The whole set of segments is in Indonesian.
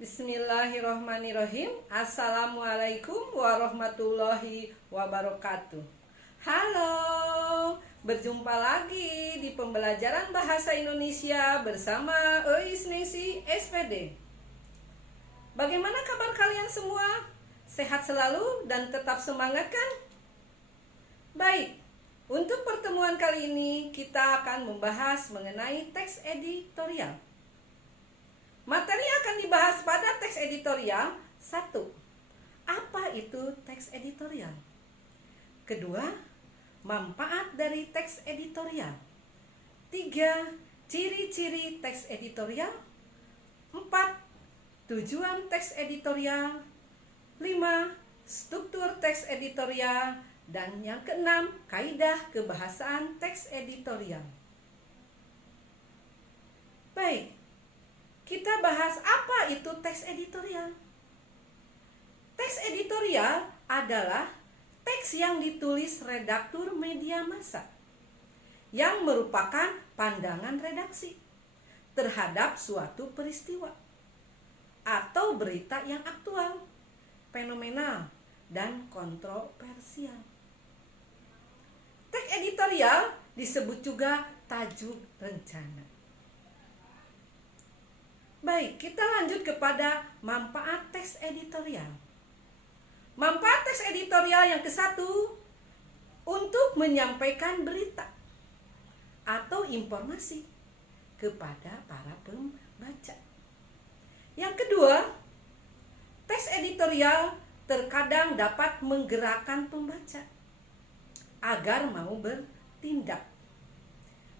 Bismillahirrohmanirrohim. Assalamualaikum warahmatullahi wabarakatuh. Halo, berjumpa lagi di pembelajaran bahasa Indonesia bersama Eis Nesi SPD. Bagaimana kabar kalian semua? Sehat selalu dan tetap semangat kan? Baik, untuk pertemuan kali ini kita akan membahas mengenai teks editorial. Materi yang akan dibahas pada teks editorial. 1. Apa itu teks editorial? Kedua, manfaat dari teks editorial. 3. Ciri-ciri teks editorial. 4. Tujuan teks editorial. 5. Struktur teks editorial. Dan yang keenam, kaidah kebahasaan teks editorial. Baik, kita bahas apa itu teks editorial. Teks editorial adalah teks yang ditulis redaktur media massa yang merupakan pandangan redaksi terhadap suatu peristiwa atau berita yang aktual, fenomenal, dan kontroversial. Teks editorial disebut juga tajuk rencana. Baik, kita lanjut kepada manfaat teks editorial. Manfaat teks editorial yang ke-1, untuk menyampaikan berita atau informasi kepada para pembaca. Yang kedua, teks editorial terkadang dapat menggerakkan pembaca agar mau bertindak.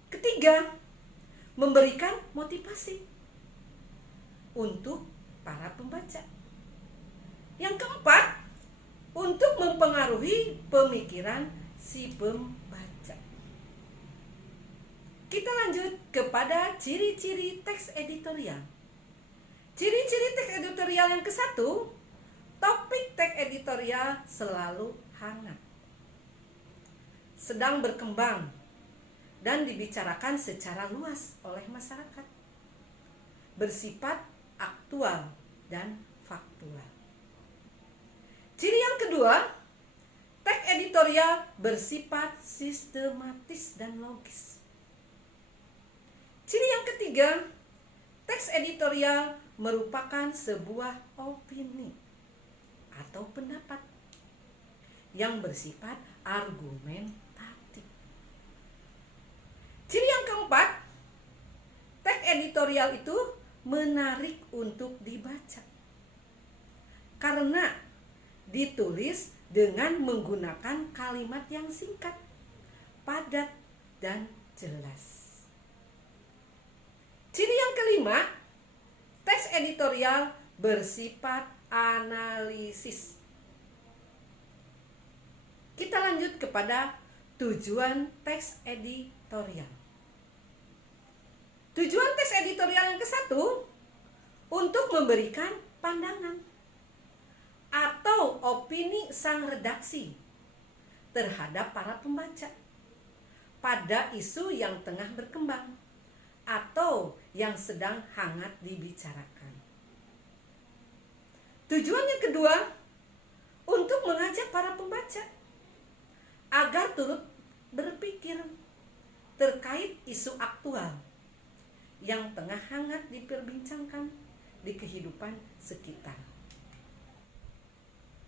Ketiga, memberikan motivasi untuk para pembaca. Yang keempat, untuk mempengaruhi pemikiran si pembaca. Kita lanjut kepada ciri-ciri teks editorial. Ciri-ciri teks editorial yang ke-1, topik teks editorial selalu hangat, sedang berkembang, dan dibicarakan secara luas oleh masyarakat, bersifat aktual dan faktual. Ciri yang kedua, teks editorial bersifat sistematis dan logis. Ciri yang ketiga, teks editorial merupakan sebuah opini atau pendapat yang bersifat argumentatif. Ciri yang keempat, teks editorial itu menarik untuk dibaca karena ditulis dengan menggunakan kalimat yang singkat, padat, dan jelas. Ciri yang kelima, teks editorial bersifat analisis. Kita lanjut kepada tujuan teks editorial. Tujuan teks editorial yang ke-1, untuk memberikan pandangan atau opini sang redaksi terhadap para pembaca pada isu yang tengah berkembang atau yang sedang hangat dibicarakan. Tujuan yang kedua, untuk mengajak para pembaca agar turut berpikir terkait isu aktual yang tengah hangat diperbincangkan di kehidupan sekitar.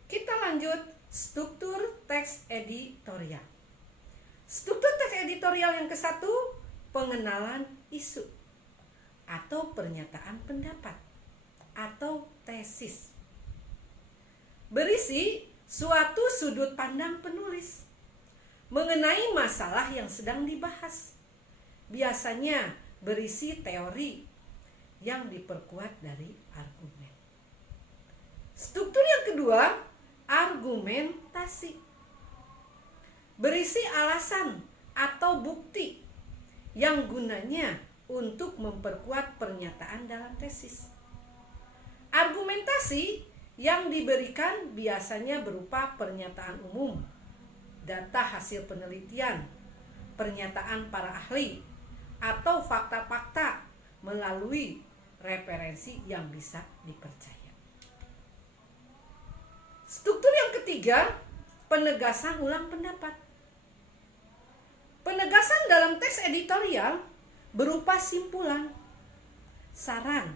Kita lanjut struktur teks editorial. Struktur teks editorial yang ke-1, pengenalan isu atau pernyataan pendapat atau tesis. Berisi suatu sudut pandang penulis mengenai masalah yang sedang dibahas. Biasanya berisi teori yang diperkuat dari argumen. Struktur yang kedua, argumentasi. Berisi alasan atau bukti yang gunanya untuk memperkuat pernyataan dalam tesis. Argumentasi yang diberikan biasanya berupa pernyataan umum, data hasil penelitian, pernyataan para ahli, atau fakta-fakta melalui referensi yang bisa dipercaya. Struktur yang ketiga, penegasan ulang pendapat. Penegasan dalam teks editorial berupa simpulan, saran,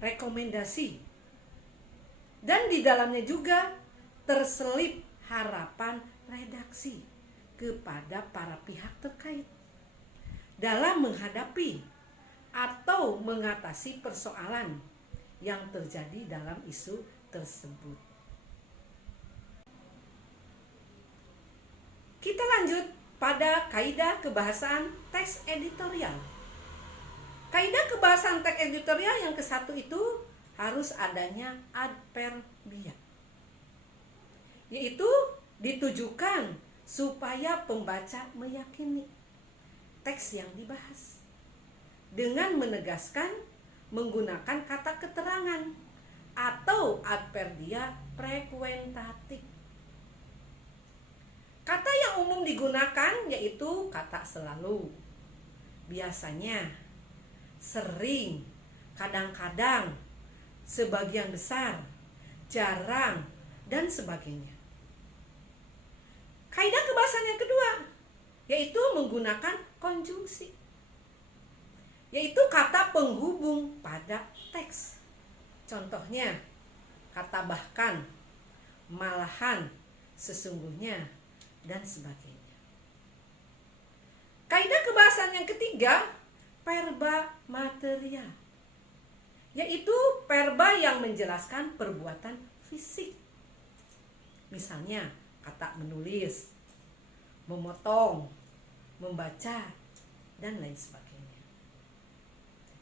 rekomendasi, dan di dalamnya juga terselip harapan redaksi kepada para pihak terkait dalam menghadapi atau mengatasi persoalan yang terjadi dalam isu tersebut. Kita lanjut pada kaidah kebahasaan teks editorial. Kaidah kebahasaan teks editorial yang ke-1 itu harus adanya adverbia, yaitu ditujukan supaya pembaca meyakini teks yang dibahas dengan menegaskan menggunakan kata keterangan atau adverbia frekuentatif. Kata yang umum digunakan yaitu kata selalu, biasanya, sering, kadang-kadang, sebagian besar, jarang, dan sebagainya. Kaidah kebahasaan yang kedua yaitu menggunakan konjungsi, yaitu kata penghubung pada teks. Contohnya, kata bahkan, malahan, sesungguhnya, dan sebagainya. Kaidah kebahasaan yang ketiga, verba material, yaitu verba yang menjelaskan perbuatan fisik. Misalnya, kata menulis, memotong, membaca, dan lain sebagainya.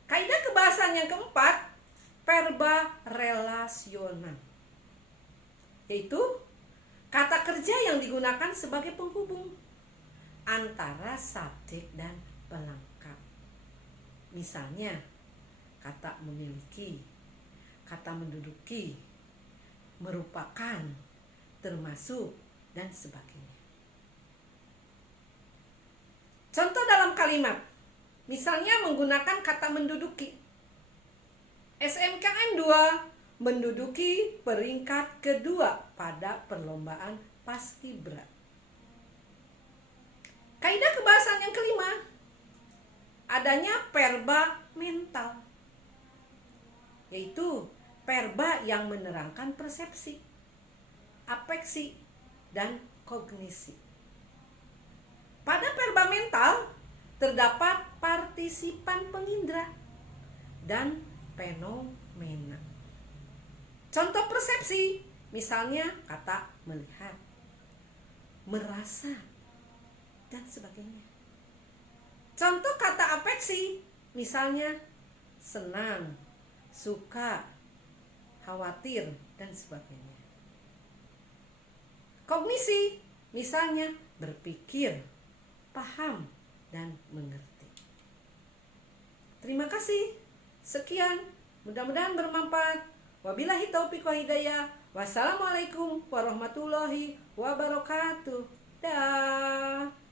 Kaidah kebahasaan yang keempat, verba relasional, yaitu kata kerja yang digunakan sebagai penghubung antara subjek dan pelengkap. Misalnya, kata memiliki, kata menduduki, merupakan, termasuk, dan sebagainya. Contoh dalam kalimat, misalnya menggunakan kata menduduki. SMKN 2 menduduki peringkat kedua pada perlombaan Paskibra. Kaidah kebahasaan yang kelima, adanya verba mental, yaitu verba yang menerangkan persepsi, afeksi, dan kognisi. Pada verba mental terdapat partisipan pengindra dan fenomena. Contoh persepsi, misalnya kata melihat, merasa, dan sebagainya. Contoh kata afeksi, misalnya senang, suka, khawatir, dan sebagainya. Kognisi, misalnya berpikir, paham, dan mengerti. Terima kasih. Sekian, mudah-mudahan bermanfaat. Wabillahi taufiq wa hidayah. Wassalamualaikum warahmatullahi wabarakatuh. Dah.